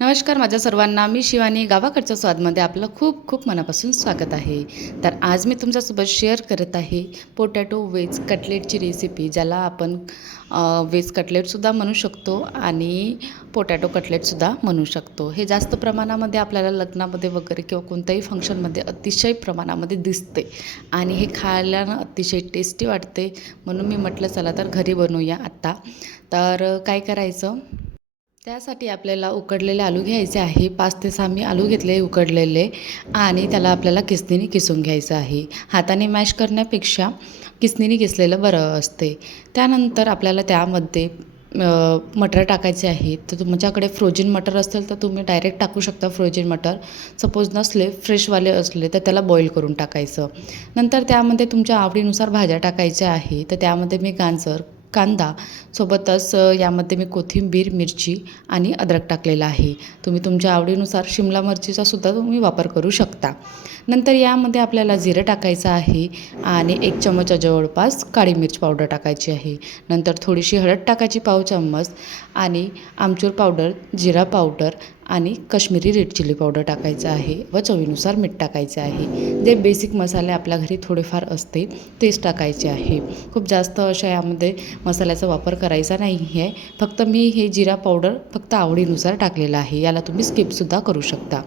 नमस्कार माझ्या सर्वांना. मी शिवानी. गावाकडच्या स्वादमध्ये आपलं खूप खूप मनापासून स्वागत आहे. तर आज मी तुमच्यासोबत शेअर करत आहे पोटॅटो वेज कटलेटची रेसिपी, ज्याला आपण वेज कटलेटसुद्धा म्हणू शकतो आणि पोटॅटो कटलेटसुद्धा म्हणू शकतो. हे जास्त प्रमाणामध्ये आपल्याला लग्नामध्ये वगैरे किंवा कोणत्याही फंक्शनमध्ये अतिशय प्रमाणामध्ये दिसते आणि हे खायला अतिशय टेस्टी वाटते. म्हणून मी म्हटलं चला तर घरी बनवूया आत्ता. तर काय करायचं, त्यासाठी आपल्याला उकडलेले आलू घ्यायचे आहे. 5 ते 6 मी आलू घेतले उकडलेले आणि त्याला आपल्याला किसणीने किसून घ्यायचं आहे. हाताने मॅश करण्यापेक्षा किसणीने किसलेलं बरं असते. त्यानंतर आपल्याला त्यामध्ये मटर टाकायचे आहे. तर तुमच्याकडे फ्रोझन मटर असेल तर तुम्ही डायरेक्ट टाकू शकता फ्रोझन मटर. सपोज नसले, फ्रेशवाले असले तर त्याला बॉईल करून टाकायचं. नंतर त्यामध्ये तुमच्या आवडीनुसार भाज्या टाकायच्या आहे. तर त्यामध्ये मी गाजर, कांदा सोबतच यामध्ये मी कोथिंबीर, मिरची आणि अद्रक टाकलेला आहे. तुम्ही तुमच्या आवडीनुसार शिमला मिरचीचा सुद्धा तुम्ही वापर करू शकता. नंतर यामध्ये आपल्याला जिरं टाकायचं आहे आणि 1 चमचा जवळपास काळी मिर्च पावडर टाकायची आहे. नंतर थोडीशी हळद टाकायची पाव चम्मच आणि आमचूर पावडर, जिरा पावडर आणि काश्मीरी रेड चिली पावडर टाकायचं आहे व चवीनुसार मीठ टाकायचं आहे. जे बेसिक मसाले आपल्या घरी थोडेफार असते तेच टाकायचे आहे. खूप जास्त अशा यामध्ये मसाल्याचा वापर करायचा नाही आहे. फक्त मी हे जिरा पावडर फक्त आवडीनुसार टाकलेलं आहे. याला तुम्ही स्किपसुद्धा करू शकता.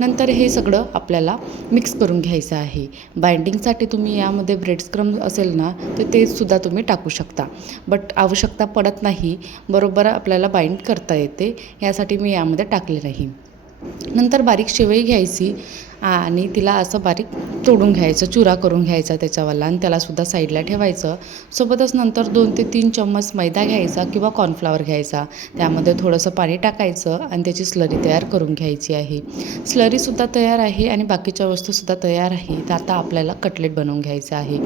नंतर हे सगळं आपल्याला मिक्स करून घ्यायचं आहे. बाइंडिंगसाठी तुम्ही यामध्ये ब्रेड्स क्रम्ब असेल ना तर ते सुद्धा तुम्ही टाकू शकता, बट आवश्यकता पडत नाही. बरोबर आपल्याला बाइंड करता येते, यासाठी मी यामध्ये टाकले नाही. नंतर बारीक शेवई घ्यायची आणि तिला असं बारीक तोडून घ्यायचं, चुरा करून घ्यायचा त्याच्यावाला आणि त्यालासुद्धा साईडला ठेवायचं. सोबतच नंतर 2 ते 3 चम्मच मैदा घ्यायचा किंवा कॉर्नफ्लॉवर घ्यायचा. त्यामध्ये थोडंसं पाणी टाकायचं आणि त्याची स्लरी तयार करून घ्यायची आहे. स्लरीसुद्धा तयार आहे आणि बाकीच्या वस्तूसुद्धा तयार आहे. तर आता आपल्याला कटलेट बनवून घ्यायचं आहे.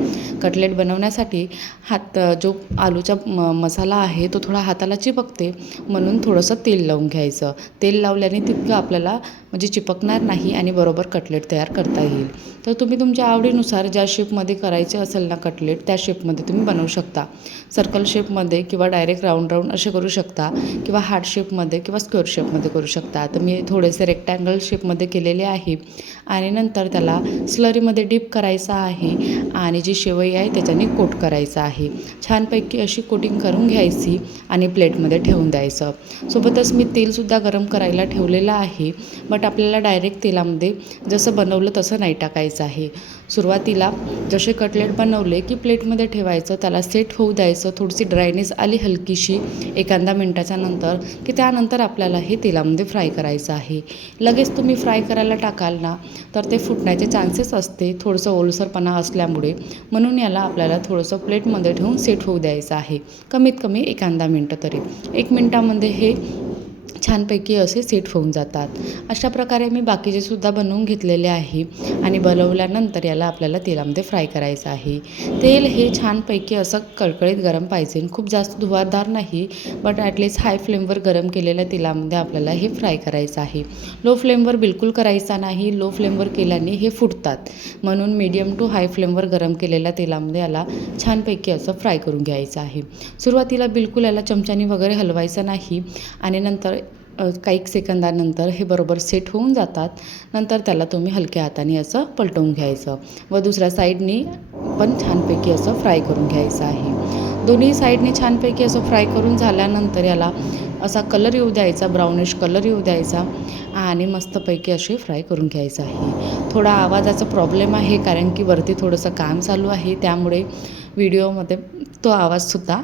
कटलेट बनवण्यासाठी जो आलूचा मसाला आहे तो थोडा हाताला चिपकते, म्हणून थोडंसं तेल लावून घ्यायचं. तेल लावल्याने तितकं आपल्याला म्हणजे चिपकणार नाही आणि बरोबर कटलेट तयार करता येईल. तर तुम्ही तुमच्या आवडीनुसार ज्या शेपमध्ये करायचे असेल ना कटलेट, त्या शेपमध्ये तुम्ही बनवू शकता. सर्कल शेपमध्ये किंवा डायरेक्ट राऊंड असे करू शकता किंवा हार्ट शेपमध्ये किंवा स्क्वेअर शेपमध्ये करू शकता. तर मी थोडेसे रेक्टँगल शेपमध्ये केलेले आहे आणि नंतर त्याला स्लरीमध्ये डीप करायचा आहे आणि जी शेवई आहे त्याच्याने कोट करायचा आहे. छानपैकी अशी कोटिंग करून घ्यायची आणि प्लेटमध्ये ठेवून द्यायचं. सोबतच मी तेलसुद्धा गरम करायला ठेवलेलं आहे, बट आपल्याला डायरेक्ट तेलामध्ये जसं बनवलं तसं नाही टाकायचं आहे. सुरुवातीला जसे कटलेट बनवले की प्लेटमध्ये ठेवायचं, त्याला सेट होऊ द्यायचं. थोडीशी ड्रायनेस आली हलकीशी एखाद्या मिनटाच्या नंतर की त्यानंतर आपल्याला हे तेलामध्ये फ्राय करायचं आहे. लगेच तुम्ही फ्राय करायला टाकाल ना तर ते फुटण्याचे चान्सेस असते, थोडंसं ओलसरपणा असल्यामुळे. म्हणून याला आपल्याला थोडंसं प्लेटमध्ये ठेवून सेट होऊ द्यायचं आहे. कमीत कमी एखादा मिनटं तरी. 1 मिनटामध्ये हे छानपैकी असे सेट होऊन जातात. अशा प्रकारे मी बाकीचे सुद्धा बनवून घेतलेले आहे आणि बनवल्यानंतर याला आपल्याला तेलामध्ये फ्राय करायचं आहे. तेल हे छानपैकी असं कळकळीत गरम पाहिजे, खूप जास्त धुवारदार नाही, बट ॲटलीस्ट हाय फ्लेमवर गरम केलेल्या तेलामध्ये आपल्याला हे फ्राय करायचं आहे. लो फ्लेमवर बिलकुल करायचा नाही. लो फ्लेमवर केल्याने हे फुटतात. म्हणून मीडियम टू हाय फ्लेमवर गरम केलेल्या तेलामध्ये याला छानपैकी असं फ्राय करून घ्यायचं आहे. सुरुवातीला बिलकुल याला चमच्याने वगैरे हलवायचं नाही आणि नंतर काही सेकंदानंतर हे बरोबर सेट होऊन जातात. नंतर त्याला तुम्ही हलक्या हाताने असं पलटवून घ्यायचं व दुसऱ्या साईडनी पण छानपैकी असं फ्राय करून घ्यायचं आहे. दोन्ही साईडनी छानपैकी असं फ्राय करून झाल्यानंतर याला असा कलर येऊ द्यायचा, ब्राउनिश कलर येऊ द्यायचा आणि मस्तपैकी असे फ्राय करून घ्यायचं आहे. थोडा आवाजाचा प्रॉब्लेम आहे कारण की वरती थोडंसं काम चालू आहे, त्यामुळे व्हिडिओमध्ये तो आवाजसुद्धा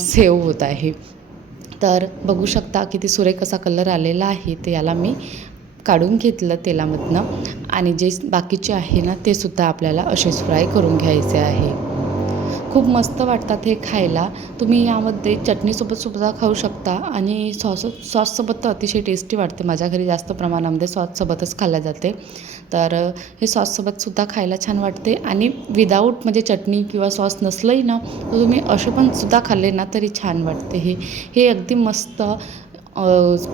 सेव्ह होत आहे. तर बघू शकता किती सुरेख असा कलर आलेला आहे. ते याला मी काढून घेतलं तेलामधनं आणि जे बाकीचे आहे ना ते सुद्धा आपल्याला असेच फ्राय करून घ्यायचे आहे. खूप मस्त वाटतात हे खायला. तुम्ही यामध्ये चटणीसोबत सुद्धा खाऊ शकता आणि सॉससोबत तर अतिशय टेस्टी वाटते. माझ्या घरी जास्त प्रमाणामध्ये सॉससोबतच खाल्ल्या जाते. तर हे सॉससोबतसुद्धा खायला छान वाटते आणि विदाऊट म्हणजे चटणी किंवा सॉस नसलंही ना तर तुम्ही असे पण सुद्धा खाल्ले ना तरी छान वाटते. हे अगदी मस्त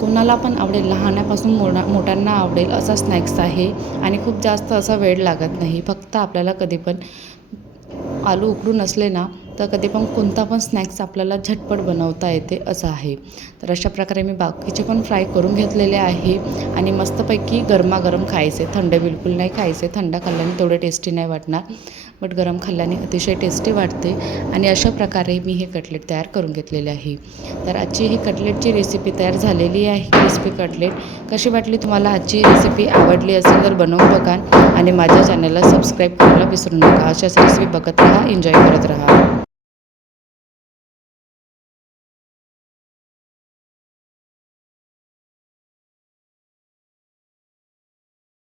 कोणाला पण आवडेल, लहानापासून मोठ्यांना आवडेल असा स्नॅक्स आहे आणि खूप जास्त असा वेळ लागत नाही. फक्त आपल्याला कधी पण आलू उकडून असले ना तर कधी पण कोणता पण स्नॅक्स आपल्याला झटपट बनवता येते असं आहे. तर अशा प्रकारे मी बाकीचे पण फ्राय करून घेतलेले आहे आणि मस्तपैकी गरमागरम खायचे, थंड बिलकुल नाही खायचे. थंड खाल्ल्याने तेवढे टेस्टी नाही वाटणार, बट गरम खाल्ल्याने अतिशय टेस्टी वाटते. आणि अशा प्रकारे मी हे कटलेट तयार करून घेतलेले आहे. तर आजची ही कटलेटची रेसिपी तयार झालेली आहे. क्रिस्पी कटलेट कशी वाटली तुम्हाला? आजची रेसिपी आवडली असेल तर बनवून बघा आणि माझ्या चॅनलला सबस्क्राईब करायला विसरू नका. अशाच रेसिपी बघत राहा, एन्जॉय करत राहा.